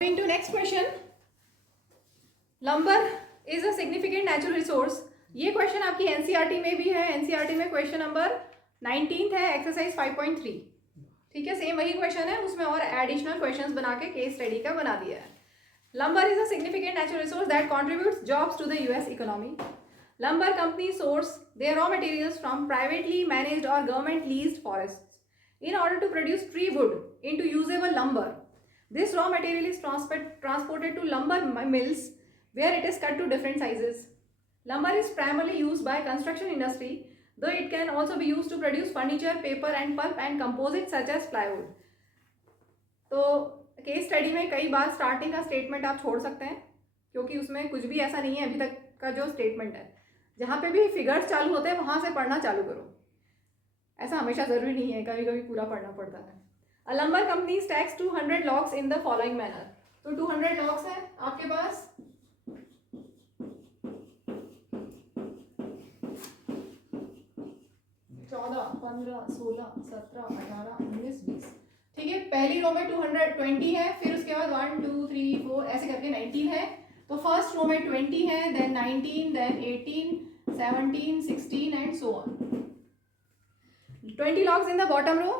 Going to next question. Lumber is a significant natural resource. ये question आपकी NCERT में भी है. एनसीईआरटी में क्वेश्चन नंबर 19 है, एक्सरसाइज 5.3. ठीक है, सेम वही क्वेश्चन है, उसमें और एडिशनल क्वेश्चंस बना के केस स्टडी का बना दिया है. Lumber is a significant natural resource that contributes jobs to the US economy. Lumber companies source their raw materials from privately managed or government leased forests in order to produce tree wood into usable lumber. This raw material is transported to lumber mills where it is cut to different sizes. Lumber is primarily used by construction industry, though it can also be used to produce furniture, paper and pulp and composites such as plywood. तो case study में कई बार starting का statement आप छोड़ सकते हैं, क्योंकि उसमें कुछ भी ऐसा नहीं है अभी तक का जो स्टेटमेंट है. जहाँ पे भी फिगर्स चालू होते हैं वहाँ से पढ़ना चालू करो. ऐसा हमेशा ज़रूरी नहीं है, कभी कभी पूरा पढ़ना पड़ता है. A lumber company stacks 200 logs in the following manner. तो 200 logs है आपके पास. चौदह, 15, 16, 17, 18, 19, 20. ठीक है, पहली रो में 220 है, फिर उसके बाद 1, 2, 3, 4 ऐसे करके 19 है. तो फर्स्ट रो में 20 है, then 19, then 18, 17, 16 and so on. 20 logs in the bottom row,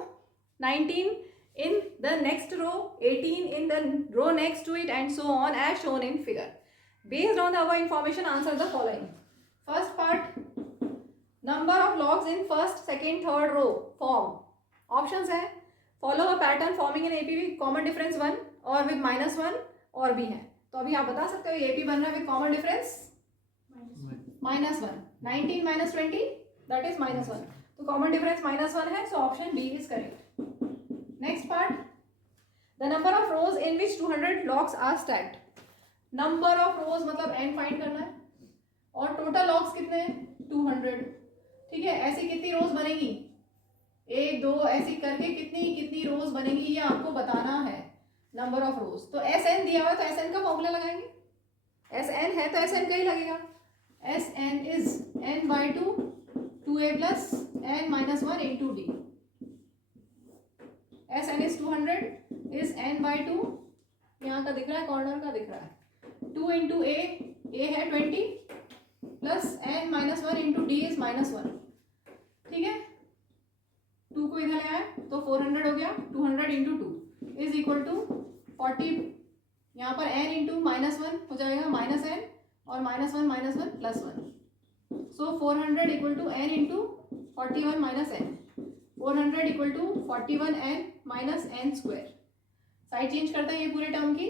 19 in the next row, 18 in the row next to it and so on as shown in figure. Based on the above information, answer the following. First part, number of logs in first, second, third row form. Options है, follow a pattern forming an AP with common difference 1 or with -1 और भी है. तो अभी आप बता सकते हो AP बन रहा है with common difference -1. 19 minus 20 that is -1. तो common difference -1 है, so option B is correct. Next part, the number of rows in which 200 logs are stacked. Number of rows मतलब n फाइंड करना है और total logs कितने हैं 200. ठीक है, ऐसी कितनी रोज बनेगी, 1, 2 ऐसी करके कितनी रोज बनेगी ये आपको बताना है. नंबर ऑफ रोज. तो Sn दिया हुआ तो Sn का फॉर्मूला लगाएंगे. Sn है तो Sn का ही लगेगा. Sn is n by 2 2a plus n minus 1 into d. Sn is 200 is n by 2, यहाँ का दिख रहा है, कॉर्नर का दिख रहा है. 2 into a है 20 plus n minus 1 into d is -1. ठीक है, 2 को इधर ले आया तो 400 हो गया. 200 into 2 is equal to 40. यहाँ पर n into -1 हो जाएगा -n और -1 plus 1. So 400 equal to n into 41 minus n. 400 equal to 41n minus n square. Side change करते हैं ये पूरे टर्म की.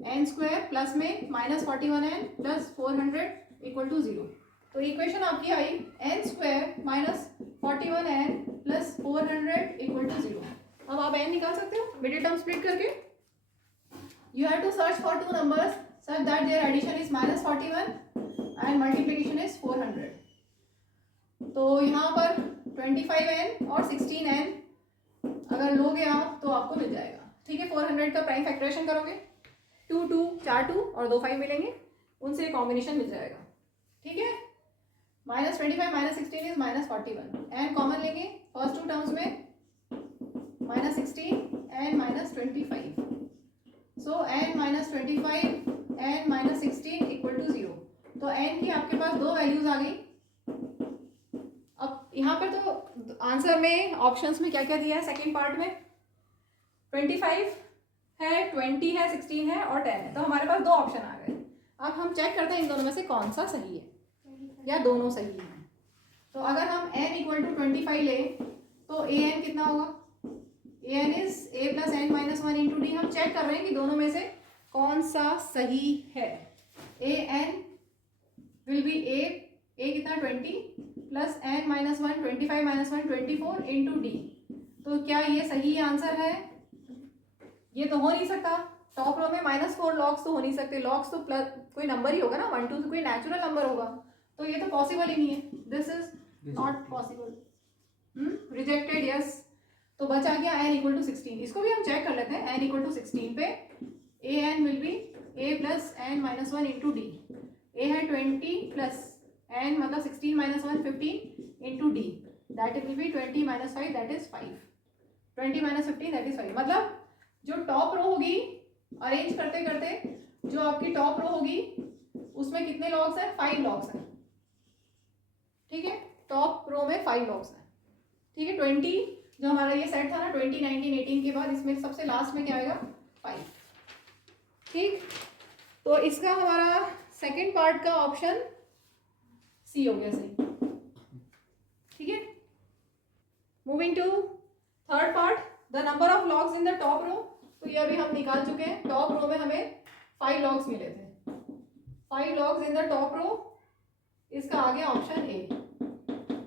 n स्क्वायर प्लस में -41n प्लस 400 इक्वल टू 0. तो इक्वेशन आपकी आई n square minus 41n plus 400 equal to 0. अब आप n निकाल सकते हो मिडिल टर्म स्प्लिट करके. You have to search for two numbers such that their addition is -41 and multiplication is 400. तो यहाँ पर 25n और 16n अगर लोगे आप तो आपको मिल जाएगा. ठीक है, 400 का प्राइम फैक्टरेशन करोगे, 2 2 4 2 और 2 5 मिलेंगे, उनसे कॉम्बिनेशन मिल जाएगा. ठीक है, -25 -16 इज -41. n कॉमन लेंगे फर्स्ट टू टर्म्स में, -16 n -25. So n -25 n -16 equal to 0. तो n की आपके पास दो वैल्यूज आ गई. अब यहाँ पर तो आंसर में ऑप्शंस में क्या क्या दिया है सेकेंड पार्ट में, 25 है, 20 है, 16 है और 10 है. तो हमारे पास दो ऑप्शन आ गए. अब हम चेक करते हैं इन दोनों में से कौन सा सही है या दोनों सही हैं. तो अगर हम n इक्वल टू 25 ले तो an कितना होगा, an is a plus n minus 1 into D. हम चेक कर रहे हैं कि दोनों में से कौन सा सही है. an विल बी a कितना 20 plus n minus 1 25 minus 1 24 into D. तो क्या ये सही आंसर है? ये तो हो नहीं सकता. टॉप रो में -4 लॉग्स तो हो नहीं सकते. लॉग्स तो प्लस कोई नंबर ही होगा ना, 1 2 कोई नेचुरल नंबर होगा. तो ये तो पॉसिबल ही नहीं है. This is not possible. Rejected. Yes. तो बचा गया n इक्वल टू 16. इसको भी हम चेक कर लेते हैं. n इक्वल टू 16 पे an will be a plus n minus 1 into D. a है 20 प्लस n मतलब 16 minus 1 15 into D. That will be 20 minus 5 that is 5. 20 minus 15 that is 5. मतलब जो टॉप रो होगी अरेंज करते करते जो आपकी टॉप रो होगी उसमें कितने लॉग्स हैं? 5 लॉग्स हैं, ठीक है। टॉप रो में 5 लॉग्स हैं, ठीक है। 20 जो हमारा ये सेट था ना 20, 19, 18 के बाद इसमें सबसे लास्ट में क्या आएगा? 5, ठीक। तो इसका हमारा सेकंड पार्ट का ऑप्शन सी हो गया सही, ठीक है। Moving to third part, the number of logs in the top row. तो ये अभी हम निकाल चुके हैं, टॉप रो में हमें 5 लॉग्स मिले थे, 5 logs in the top row, इसका आ गया option A.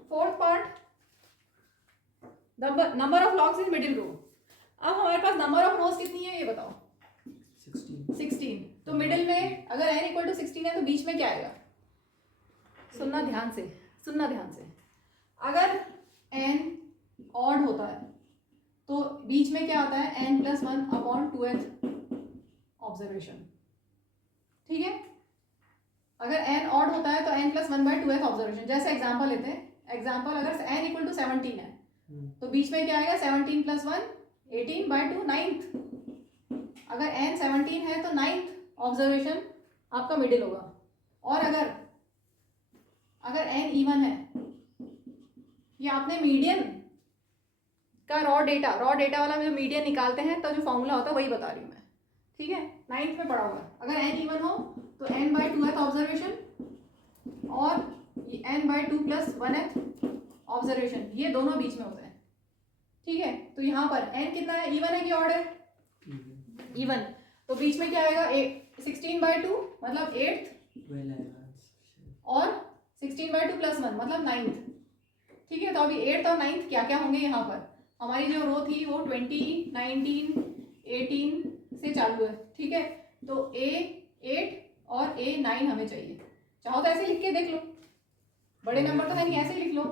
Fourth part, number of logs in middle row. अब हमारे पास नंबर ऑफ रोज कितनी है ये बताओ? 16। तो मिडिल में अगर n इक्वल टू 16 है तो बीच में क्या आएगा? सुनना ध्यान से, सुनना ध्यान से। अगर n ऑड होता है तो बीच में क्या आता है? n plus 1 upon 2th observation, ठीक है। अगर n ऑड होता है तो n plus 1 by 2th observation. जैसे एग्जांपल लेते हैं, एग्जांपल अगर n इक्वल टू 17 है तो बीच में क्या आएगा? 17 प्लस 1 18 बाय 2 9th। अगर n 17 है तो 9th ऑब्जर्वेशन आपका मिडिल होगा। और अगर n इवन है, ये आपने मीडियन का रॉ डेटा वाला जो मीडियन निकालते हैं तो जो फॉर्मूला होता है वही बता रही हूँ मैं, ठीक है। 9th में पढ़ा हुआ है। अगर n इवन हो तो n बाय 2th ऑब्जर्वेशन और n by 2 plus 1th observation, ये दोनों बीच में होते हैं, ठीक है। तो यहाँ पर n कितना है? इवन है कि ऑड है? इवन। तो बीच में क्या आएगा? 16 बाय 2 मतलब 8th और 16 बाय 2 प्लस 1 मतलब 9th, ठीक है। तो अभी 8th और 9th क्या क्या होंगे यहाँ पर? हमारी जो रो थी वो 20, 19, 18 से चालू है, ठीक है। तो A8 और A9 हमें चाहिए। चाहो तो ऐसे लिख के देख लो, बड़े नंबर तो है नहीं, ऐसे ही लिख लो।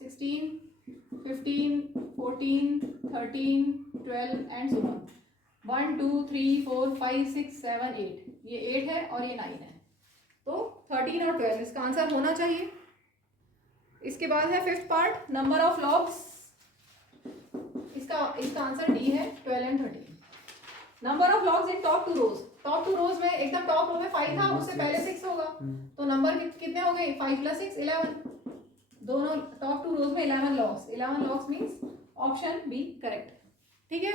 16, 15, 14, 13, 12 एंड सो ऑन। 1 2 3 4 5 6 7 8, ये 8 है और ये 9 है, तो 13 और 12 इसका आंसर होना चाहिए। इसके बाद है fifth part, number of logs. इसका आंसर डी है 12 and 13। Number of logs in top two rows. Top two rows में एकदम टॉप रो में 5 था, उससे पहले 6 होगा, तो नंबर कितने हो गए? 5 प्लस 6 11। दोनों टॉप टू रोज में 11 logs. 11 logs means option B correct, ठीक है।